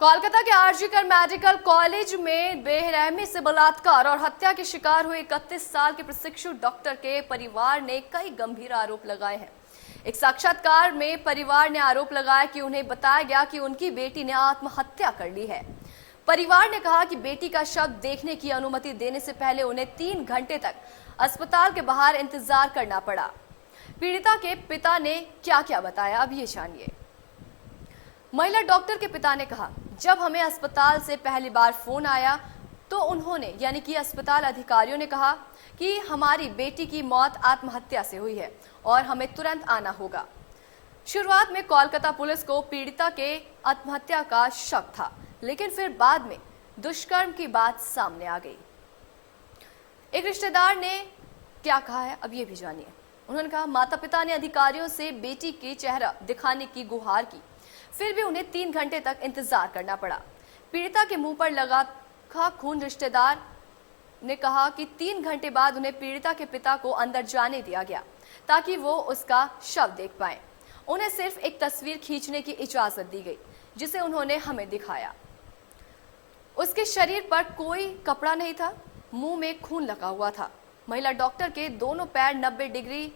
कोलकाता के RG Kar medical college में बेरहमी से बलात्कार और हत्या के शिकार हुए 31 साल के प्रशिक्षु डॉक्टर के परिवार ने कई गंभीर आरोप लगाए हैं। एक साक्षात्कार में परिवार ने आरोप लगाया कि उन्हें बताया गया कि उनकी बेटी ने आत्महत्या कर ली है। परिवार ने कहा कि बेटी का शव देखने की अनुमति देने से पहले उन्हें 3 घंटे तक अस्पताल के बाहर इंतजार करना पड़ा। पीड़िता के पिता ने क्या क्या बताया, अब ये जानिए। महिला डॉक्टर के पिता ने कहा, जब हमें अस्पताल से पहली बार फोन आया तो उन्होंने यानी कि अस्पताल अधिकारियों ने कहा कि हमारी बेटी की मौत आत्महत्या से हुई है और हमें तुरंत आना होगा। शुरुआत में कोलकाता पुलिस को पीड़िता के आत्महत्या का शक था, लेकिन फिर बाद में दुष्कर्म की बात सामने आ गई। एक रिश्तेदार ने क्या कहा है, अब ये भी जानिए। उन्होंने कहा, माता पिता ने अधिकारियों से बेटी की चेहरा दिखाने की गुहार की, फिर भी उन्हें 3 घंटे तक इंतजार करना पड़ा। पीड़िता के मुंह पर लगा था खून। रिश्तेदार ने कहा कि 3 घंटे बाद उन्हें पीड़िता के पिता को अंदर जाने दिया गया ताकि वो उसका शव देख पाए। उन्हें सिर्फ एक तस्वीर खींचने की इजाजत दी गई, जिसे उन्होंने हमें दिखाया। उसके शरीर पर कोई कपड़ा नहीं था, मुंह में खून लगा हुआ था। महिला डॉक्टर के दोनों पैर 90 डिग्री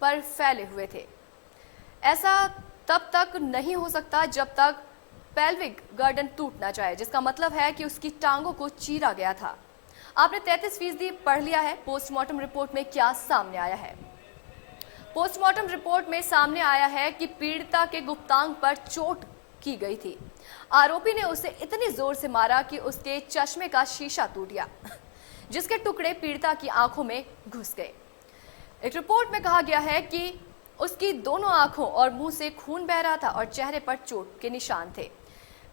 पर फैले हुए थे। ऐसा तब तक नहीं हो सकता जब तक पेल्विक गर्दन टूट ना जाए, जिसका मतलब है कि उसकी टांगों को चीरा गया था। आपने 33% पढ़ लिया है। पोस्टमार्टम रिपोर्ट में क्या सामने आया है? पोस्टमार्टम रिपोर्ट में सामने आया है कि पीड़िता के गुप्तांग पर चोट की गई थी। आरोपी ने उसे इतनी जोर से मारा कि उसके चश्मे का शीशा टूट गया, जिसके टुकड़े पीड़िता की आंखों में घुस गए। एक रिपोर्ट में कहा गया है कि उसकी दोनों आंखों और मुंह से खून बह रहा था और चेहरे पर चोट के निशान थे।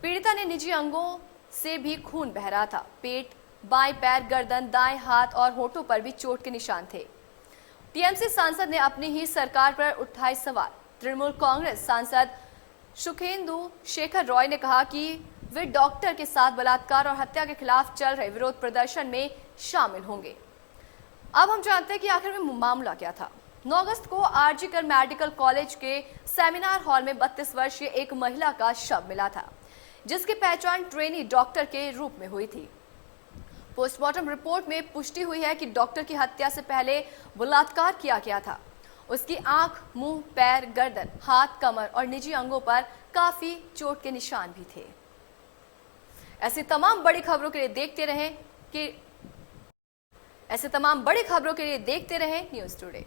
पीड़िता ने निजी अंगों से भी खून बह रहा था। पेट, बाएं पैर, गर्दन, दाएं हाथ और होठों पर भी चोट के निशान थे। टीएमसी सांसद ने अपनी ही सरकार पर उठाए सवाल। तृणमूल कांग्रेस सांसद सुखेंदु शेखर रॉय ने कहा कि वे डॉक्टर के साथ बलात्कार और हत्या के खिलाफ चल रहे विरोध प्रदर्शन में शामिल होंगे। अब हम जानते हैं कि आखिर में मामला क्या था। 9 अगस्त को आरजीकर मेडिकल कॉलेज के सेमिनार हॉल में 32 वर्षीय एक महिला का शव मिला था, जिसकी पहचान ट्रेनी डॉक्टर के रूप में हुई थी। पोस्टमार्टम रिपोर्ट में पुष्टि हुई है कि डॉक्टर की हत्या से पहले बलात्कार किया गया था। उसकी आंख, मुंह, पैर, गर्दन, हाथ, कमर और निजी अंगों पर काफी चोट के निशान भी थे। ऐसी तमाम बड़ी खबरों के लिए देखते रहें न्यूज़ टुडे।